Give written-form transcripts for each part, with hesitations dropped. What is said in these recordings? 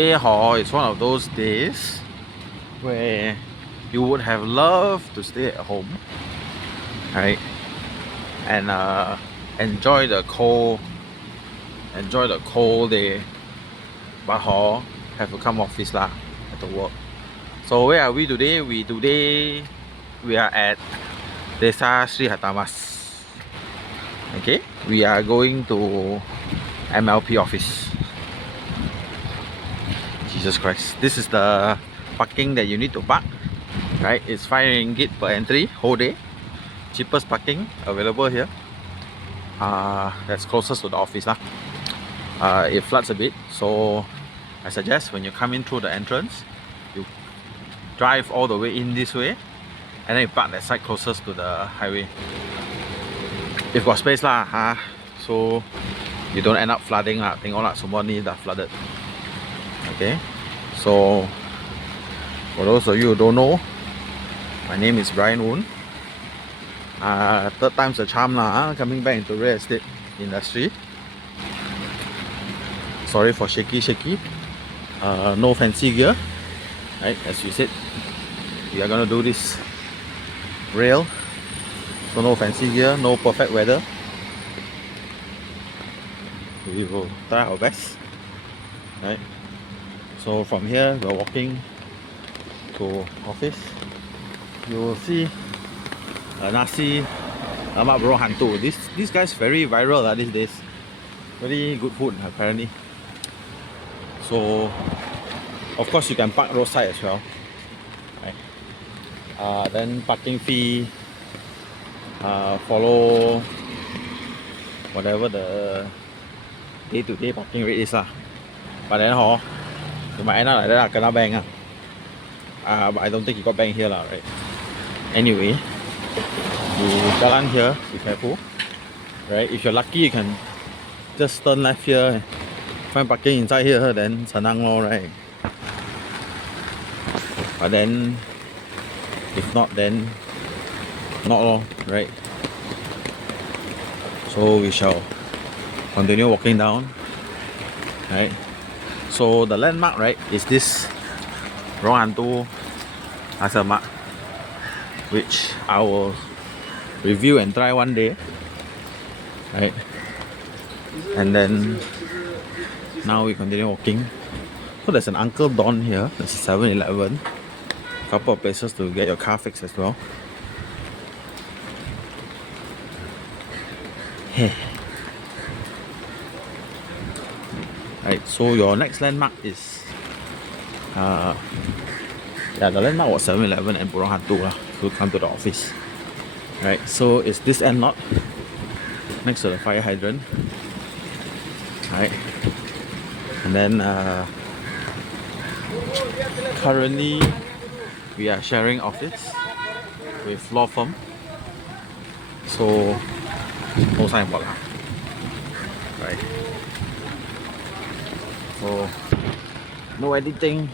Day hall is one of those days where you would have loved to stay at home, right? And enjoy the cold day. But hall have to come office lah, have to work. So where are we today? We are at Desa Seri Hartamas. Okay, we are going to MLP office. Jesus Christ, this is the parking that you need to park, right? It's 5 ringgit per entry whole day, cheapest parking available here. That's closest to the office lah. It floods a bit, so I suggest when you come in through the entrance, you drive all the way in this way and then you park that side closest to the highway if got space lah, so you don't end up flooding lah. Tengok lah, semua ni dah flooded. Okay, so for those of you who don't know, my name is Brian Woon. Third time's a charm lah, coming back into real estate industry. Sorry for shaky. No fancy gear, right? As you said, we are gonna do this rail, so no fancy gear, no perfect weather. We will try our best, right? So from here we're walking to office. You will see nasi lemak burung hantu. This guy's very viral these days. Very good food apparently. So of course you can park roadside as well, right? Then parking fee, follow whatever the day-to-day parking rate is lah. But then you might end up like that, kena bang but I don't think you got bang here lah, right? Anyway, you jalan here, be careful, right? If you're lucky, you can just turn left here, find parking inside here, then senang lor, right? But then if not, then not lor, right? So we shall continue walking down, right? So the landmark, right, is this burung hantu nasi lemak, which I will review and try one day, right? And then now we continue walking. So there's an Uncle Don here. There's a 7-Eleven, a couple of places to get your car fixed as well. Right, so your next landmark is the landmark was 7-Eleven and burung hantu lah, to come to the office. Right, so it's this end lot next to the fire hydrant, right? And then currently we are sharing office with law firm, so no signboard lah, right? So no editing,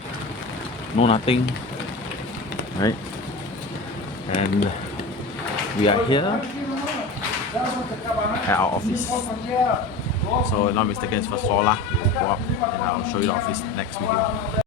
no nothing, right? And we are here at our office. So not mistaken, it's first floor lah. Go up and I'll show you the office next video.